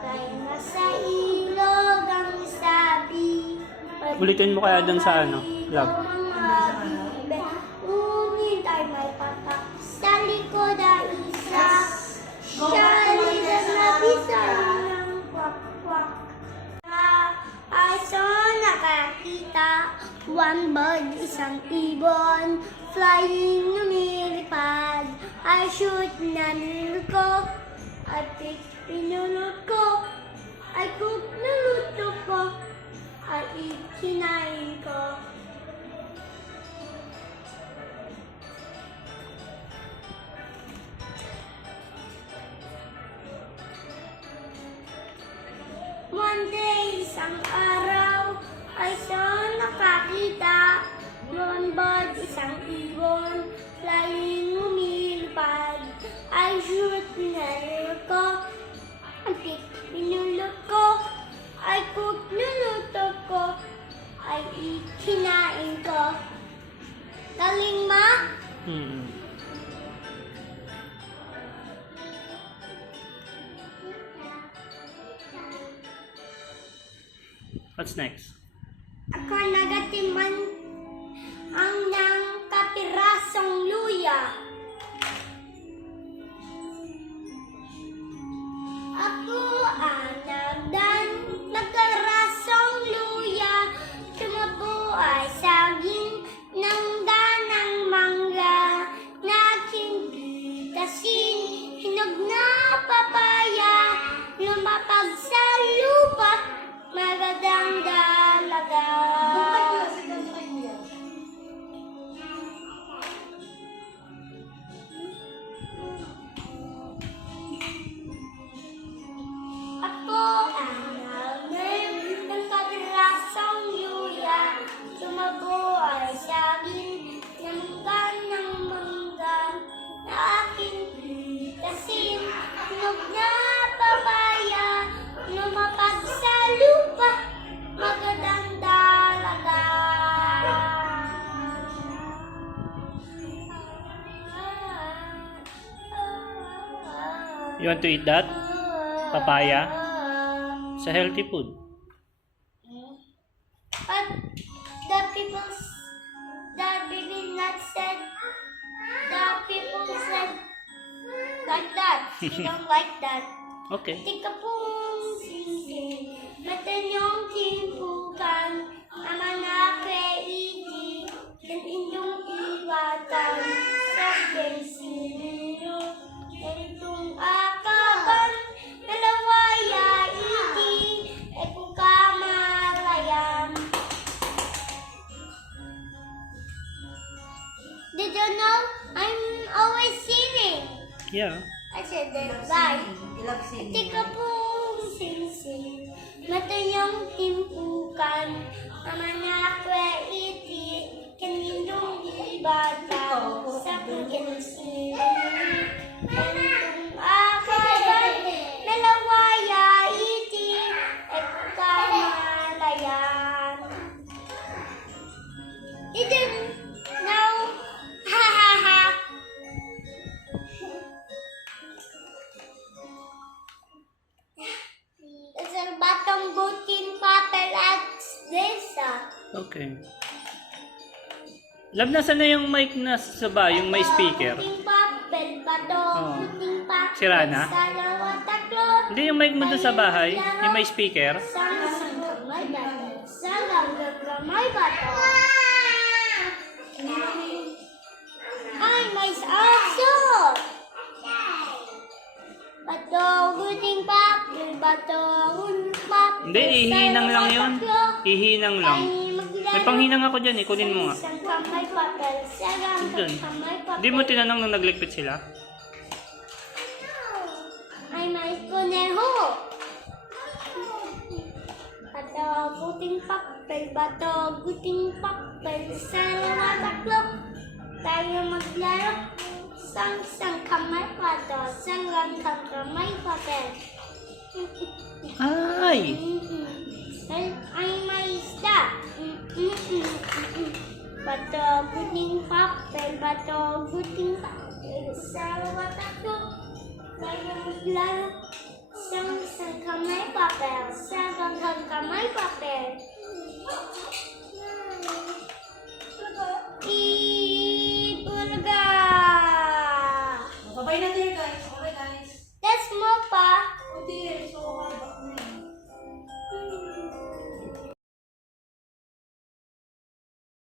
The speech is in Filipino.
Kaya nasa ilog ang sabi. Ulitin mo kaya dun sa ano, love. Ngunit ay may patak sa likod ay isa. Shalidan na bisa ng kwak-kwak. Aso nakakita, one bird, isang ibon, flying lumilipad. I shoot na niluko, I pick pinulot ko, I cook naluto ko, I eat kinain ko. One day, isang araw, ay siyang nakakita. One bird, isang ibon, flying lumilipad. I shoot pinulot ko, I pick pinulot ko, I cook niluto ko, I eat kinain ko. Galing ma? What's next? Ako nagatiman ang ng kapirasong luya. Ako ang nagkarasong luya. Tumabo ay saging ng ganang mangga. Naking pitasin, hinog na papaya. Lumapag sa lupa, magandang dalaga. Ako ang nagmem ng kapirasong luya. Tumabo ay saging ng ganang mangga. Na aking pitasin, hinog na papaya. Lumapag sa lupa, magandang dalaga. You want to eat that? Papaya? It's a healthy food. But the people not said, the people said like that. They don't like that. Okay. Tika pong sing-sing, matanyong timpukan, amanake iti, kan indong iwatan, sabeng sinilo, itong akaban, nalawaya iti, kung kamalayan. Did you know I'm always singing? Yeah. I said bye. Tika pong sing-sing, matayang timpukan, amanakwe iti, kanindong ibatan, sa pagkansin. Kanindong akaban, nalawaya iti, kamalayan. You didn't know? Ha ha ha. It's a batong butin papel at desa. Okay. Love, nasa na yung mic na sa ba? Yung may speaker? Buting papel, batong Oh. buting papel. Sira na? Dalawa, tatlo. Hindi, yung mic mo dun sa bahay. Yung may speaker. Sang kamay bato. Sang kamay bato. Ay, may aso! Bato, buting papel, bato, buting papel. Hindi, ihinang lang yun. Ihinang lang. May May panghinang ako dyan eh. Kunin mo nga. Isang kamay papel, sarang Dun. kamay papel. Hindi mo tinanong nung naglikpit sila? Ay, may kuneho. Bato, buting papel, bato, buting papel, dalawa, tatlo. Tayo maglaro. Sang kamay bato, sarang kamay papel. Ay! Ay, may isda. Bato, buting papel, bato, buting papel, dalawa, tatlo. Tayo maglaro. Sang kamay papel. Second hand ka, may papel.